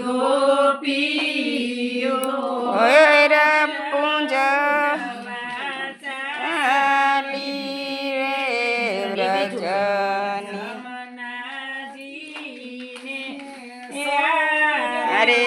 ગોપીઓ પુંજ અરે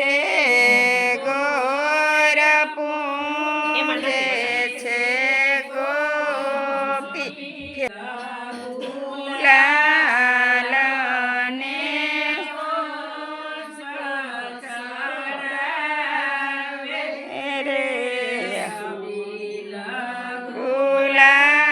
રે ગોર પૂંજે છે ગોપી લાલને રે ગુલાલને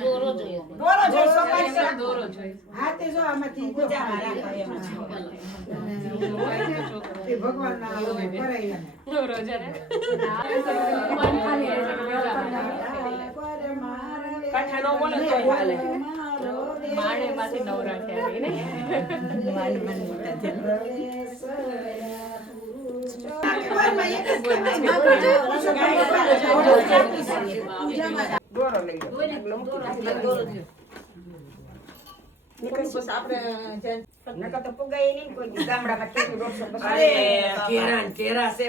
દોરો જોઈએ સોપારી કરો. દોરો જોઈએ. હા તે જો આમાંથી પૂજામાં રાખો એમાં. તે ભગવાનના કરાય એને. દોરો જરે. કાઠા નો બોલે તો હાલે. માણે માંથી નવરાત્રી આવી ને. દોરો લઈ લો. નકર તો પુગાય નહીં કોઈ દી ગામડામાં કેવું રોટલો પછી. કેરા છે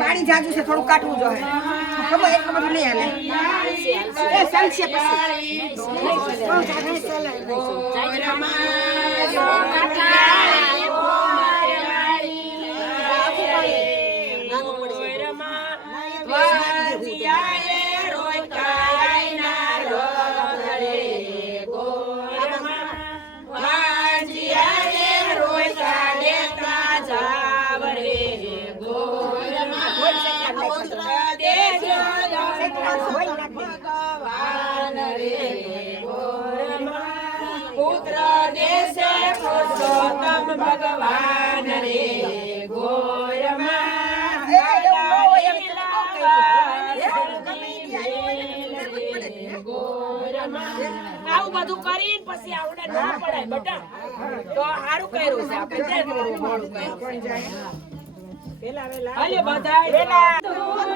પાણી જાજુ છે થોડું કાઢવું જોઈએ. ખબર એટલું બધું નહીં હાલે. એ ચાલશે પછી. પુત્ર દેશે પુરુષોત્તમ ભગવાન રે ગોરમાં આવું બધું કરીને પછી આવડે ના પડાય બેટા તો સારું કર્યું છે આપણે મોડું કર્યું પેલા વેલા હાલે બધાય વેલા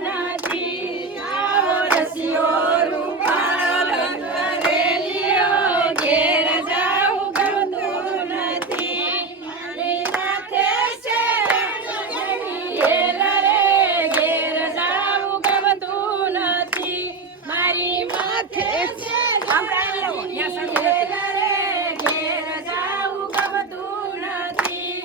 નથી આવો રસિયો રૂપાળ કરેલિયો ઘેર જાઉં ગમતું નથી મારી માથે છે ઘેર રે ઘેર જાઉં ગમતું નથી મારી માથે છે ઘેર જાઉં ગમતું નથી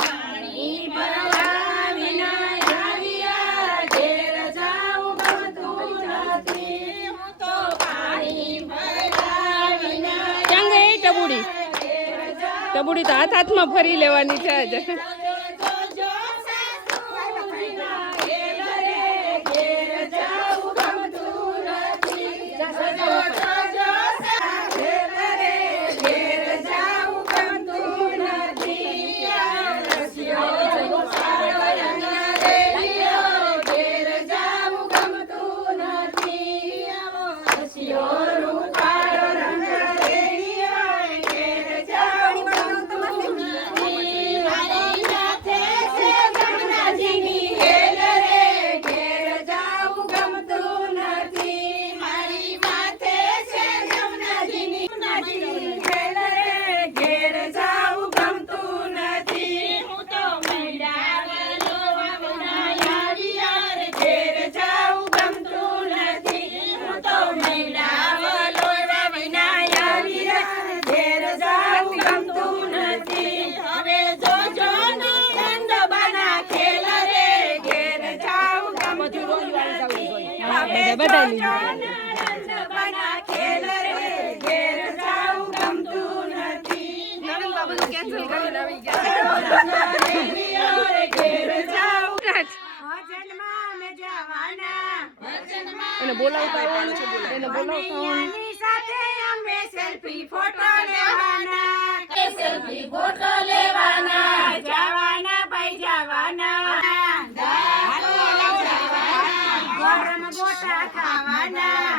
પાણી ભરવા વિના આવ્યા ઘેર જાઉં ગમતું નથી હું તો પાણી ભરવા વિના ક્યાં ગઈ ટબુડી ટબુડી તો હાથમાં ફરી લેવાની છે આજે એને બોલાવતા એને બોલાવતા સાથે અમે સેલ્ફી ફોટો લેવાના સેલ્ફી ફોટો લેવાના જવાના ભાઈ જવાના ગરમ ગોટા ખાવાના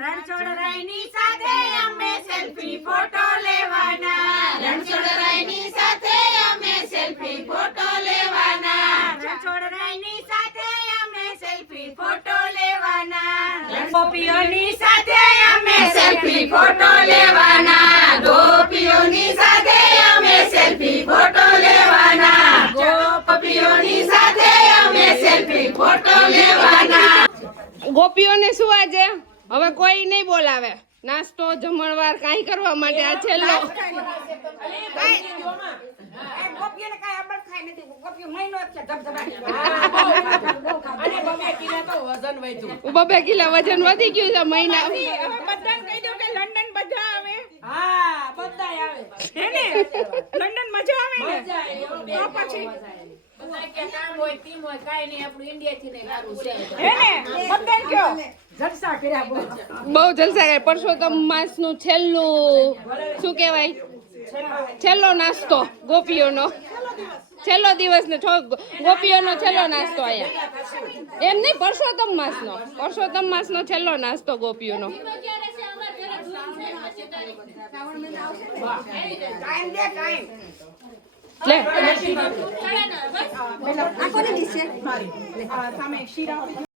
રણછોડરાયની સાથે અમે સેલ્ફી ફોટો લેવાના રણછોડરાયની સાથે અમે સેલ્ફી ફોટો લેવાના રણછોડરાયની સાથે અમે સેલ્ફી ફોટો લેવાના ગોપીઓની સાથે અમે સેલ્ફી ફોટો લેવાના ગોપીઓની સાથે અમે સેલ્ફી ફોટો લેવાના ગોપીઓની સાથે અમે સેલ્ફી ફોટો લેવાના ગોપીઓને શું આજે હવે કોઈ નહીં બોલાવે નાસ્તો જમણવાર કાંઈ કરવા માટે આ છેલ્લો ગોપીઓને કાંઈ અબળ ખાઈ નથી ગોપીઓ મહિનો જ છે ધબધબાટી અને 2 કિલો તો વજન વધ્યું. 2 કિલો વજન વધી ગયું છે મહિના બધાને કહી દો કે લંડન બધા આવે હા બધાય આવે હે ને લંડન મજા આવે ને મજા આવે. તો પછી બધાય કે કામ હોય ટીમ હોય કાંઈ નહીં આપણું ઇન્ડિયાથી ને સારું છે હે ને બધાને કયો જલસા કર્યા બહુ. બહુ જલસા કરે પરસોત્તમ માસનું છેલ્લું શું કહેવાય છેલ્લો નાસ્તો ગોપીઓનો છેલ્લો દિવસ ને ગોપીઓનો છેલ્લો નાસ્તો આયા એમ નહીં પરસોત્તમ માસનો છેલ્લો નાસ્તો ગોપીઓનો ટાઈમ દે ટાઈમ લે આ કોની ડીશ છે? મારી. સામે શીરા